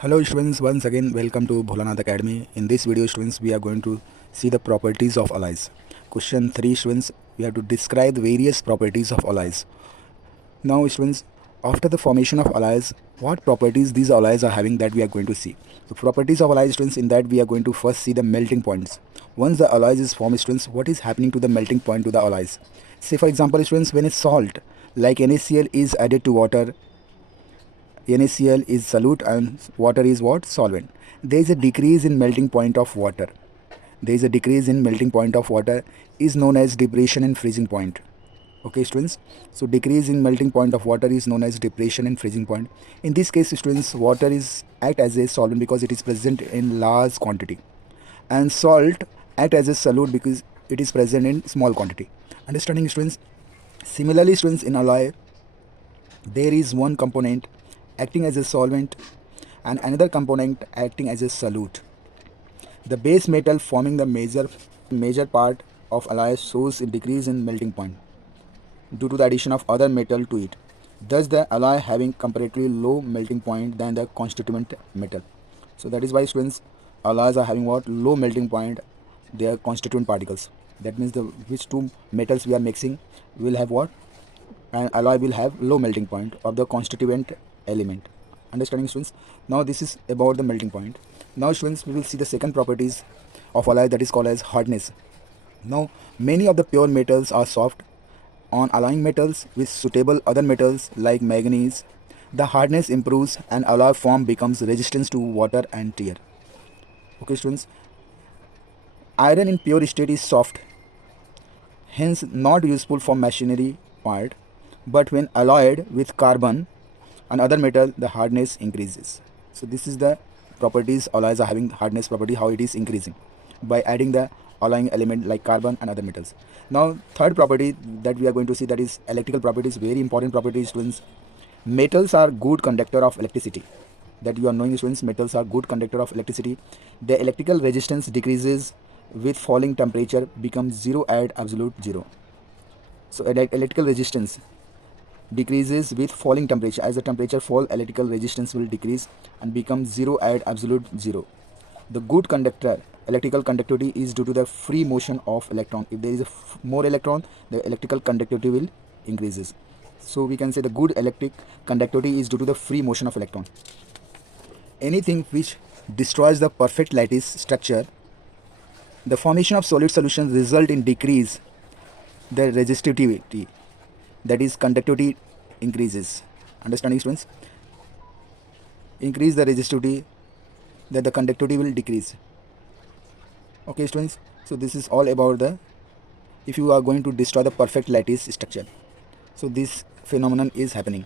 Hello students, once again welcome to Bholanath Academy. In this video students we are going to see the properties of alloys. Question 3 students, we have to describe the various properties of alloys. Now students, after the formation of alloys, what properties these alloys are having that we are going to see. The properties of alloys students, in that we are going to first see the melting points. Once the alloys is formed students, what is happening to the melting point to the alloys? Say for example students, when a salt like NaCl is added to water, NaCl is solute and water is what? Solvent. There is a decrease in melting point of water. There is a decrease in melting point of water is known as depression and freezing point. Okay students, so decrease in melting point of water is known as depression and freezing point. In this case students, water is act as a solvent because it is present in large quantity, and salt act as a solute because it is present in small quantity. Understanding students? Similarly students, in alloy there is one component acting as a solvent and another component acting as a solute. The base metal forming the major part of alloy shows a decrease in melting point due to the addition of other metal to it. Thus the alloy having comparatively low melting point than the constituent metal. So that is why students, alloys are having what? Low melting point, their constituent particles. That means the which two metals we are mixing will have what? An alloy will have low melting point of the constituent element. Understanding students? Now this is about the melting point. Now students, we will see the second properties of alloy, that is called as hardness. Now many of the pure metals are soft. On alloying metals with suitable other metals like manganese, the hardness improves and alloy form becomes resistant to water and tear. Okay students, iron in pure state is soft, hence not useful for machinery part, but when alloyed with carbon and other metal, the hardness increases. So this is the properties alloys are having, hardness property, how it is increasing by adding the alloying element like carbon and other metals. Now third property that we are going to see, that is electrical properties. Very important properties students. Metals are good conductor of electricity. That you are knowing students, metals are good conductor of electricity. The electrical resistance decreases with falling temperature, becomes zero at absolute zero. So electrical resistance decreases with falling temperature. As the temperature fall, electrical resistance will decrease and become zero at absolute zero. The good conductor electrical conductivity is due to the free motion of electron. If there is more electron, the electrical conductivity will increases. So we can say the good electric conductivity is due to the free motion of electron. Anything which destroys the perfect lattice structure, the formation of solid solutions result in decrease the resistivity, that is conductivity increases. Understanding students? Increase the resistivity, that the conductivity will decrease. Okay students, so this is all about the, if you are going to destroy the perfect lattice structure. So this phenomenon is happening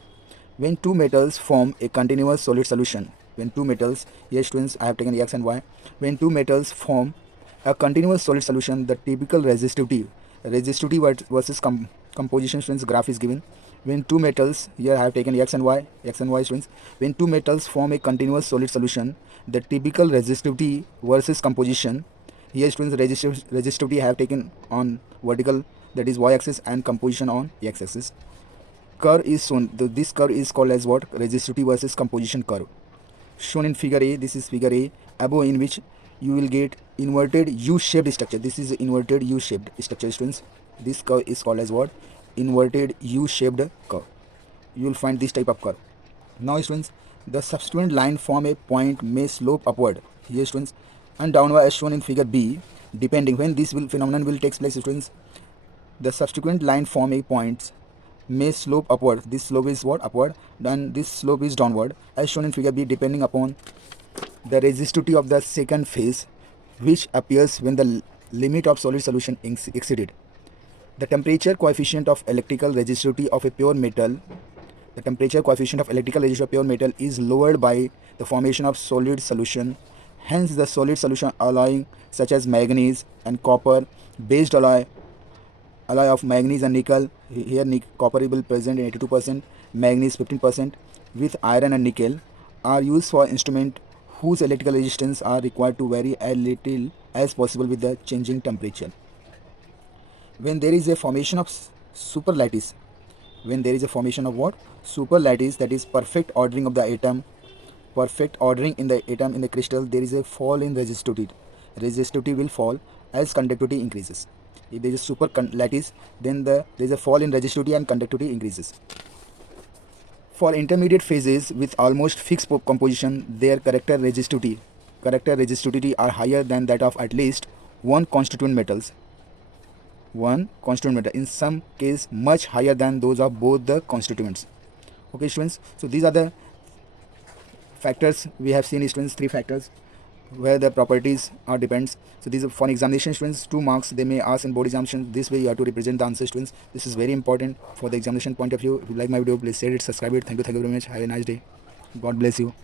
when two metals form a continuous solid solution. When two metals, yes students, I have taken X and Y. When two metals form a continuous solid solution, the typical resistivity versus composition students graph is given. When two metals, here I have taken X and Y students. When two metals form a continuous solid solution, the typical resistivity versus composition, here students resistivity I have taken on vertical, that is Y axis, and composition on X axis. Curve is shown. This curve is called as what? Resistivity versus composition curve. Shown in figure A. This is figure A above, in which you will get inverted U-shaped structure. This is inverted U-shaped structure students. This curve is called as what? Inverted U-shaped curve. You will find this type of curve. Now students, the subsequent line form a point may slope upward here students and downward as shown in figure B, depending when this phenomenon will take place students. The subsequent line form a point may slope upward. This slope is what? Upward. Then this slope is downward as shown in figure B, depending upon the resistivity of the second phase, which appears when the limit of solid solution exceeded. The temperature coefficient of electrical resistivity of a pure metal, is lowered by the formation of solid solution. Hence the solid solution alloying such as manganese and copper based alloy of manganese and nickel, here copper will present in 82%, manganese 15%, with iron and nickel, are used for instrument whose electrical resistance are required to vary as little as possible with the changing temperature. When there is a formation of superlattice, that is perfect ordering of the atom perfect ordering in the atom in the crystal, there is a fall in resistivity. Resistivity will fall as conductivity increases. If there is a super lattice, then there is a fall in resistivity and conductivity increases. For intermediate phases with almost fixed composition, their character resistivity are higher than that of at least one constituent metals. One constituent metal, in some case much higher than those of both the constituents. Okay, students. So these are the factors we have seen, students, three factors where the properties are depends. So these are for examination, students, 2 marks they may ask in board examination. This way you have to represent the answer, students. This is very important for the examination point of view. If you like my video, please share it, subscribe it. Thank you very much. Have a nice day. God bless you.